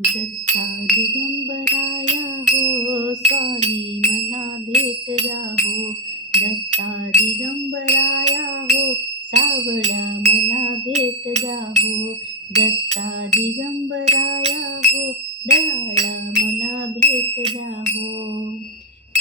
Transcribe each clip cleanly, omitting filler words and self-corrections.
दत्ता दिगंबराया हो, स्वामी मला भेट द्या हो. दत्ता दिगंबराया हो, सावळ्या मला भेट द्या हो. दत्ता दिगंबराया हो, दयाळा मला भेट द्या हो.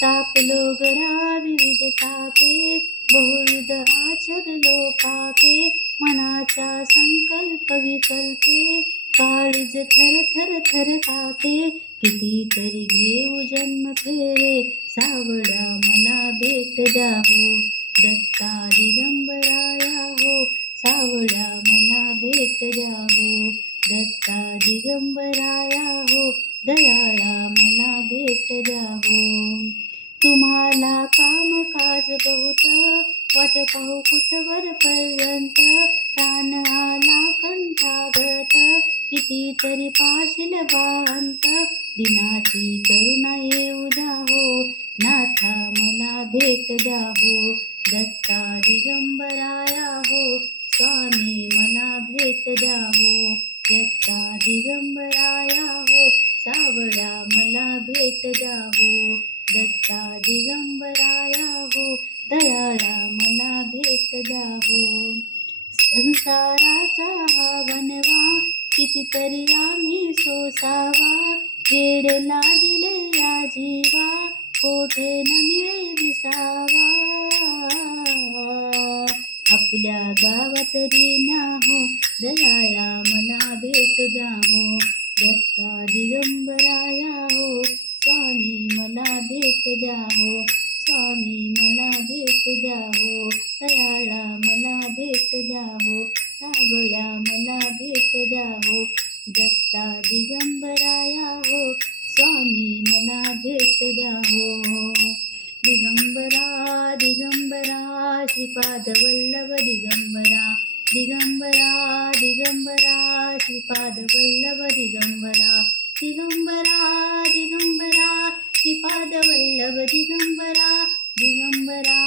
तापलो गडा विविध तापे, बहुविध आचरलो पापे. मनाच्या संकल्प विकल्पे, काळीज थर थर थर कापे. कितीतरी घेऊ जन्म फेरे, सावळा मला भेट द्या हो. दत्ता दिगंबराया हो, सावळा मला भेट द्या हो. दत्ता दिगंबराया हो, दयाळा मला भेट द्या हो. तुम्हाला कामकाज बहुत, वाट पाहू कुठवर पर्यंत. प्राण आला कंठागत, कितीतरी पाशील बांत. दिनाची करुणा येऊ द्या हो, नाथा मला भेट द्या हो. दत्ता दिगंबराया हो, स्वामी मला भेट द्या हो. दत्ता दिगंबराया हो, सावळा मला भेट द्या हो. दत्ता दिगंबराया हो, दयाळा मला भेट द्या हो. संसाराचा हा वनवा, कितीतरी आम्ही सोसावा. वेड लागले या जीवा, कोठे न मिळे विसावा. आपल्या गावात न्या हो, दयाळा मला भेट द्या हो. दत्ता दिगंबराया हो, स्वामी मला भेट द्या हो. स्वामी मला भेट द्या हो. दयाळा मला भेट द्या हो. सावळ्या मला भेट द्या हो. दत्ता दिगंबराया हो, स्वामी मला भेट द्या हो. दिगंबरा दिगंबरा, श्रीपाद वल्लभ दिगंबरा. दिगंबरा दिगंबरा, श्रीपाद वल्लभ दिगंबरा. दिगंबरा दिगंबरा, श्रीपाद वल्लभ दिगंबरा. दिगंबरा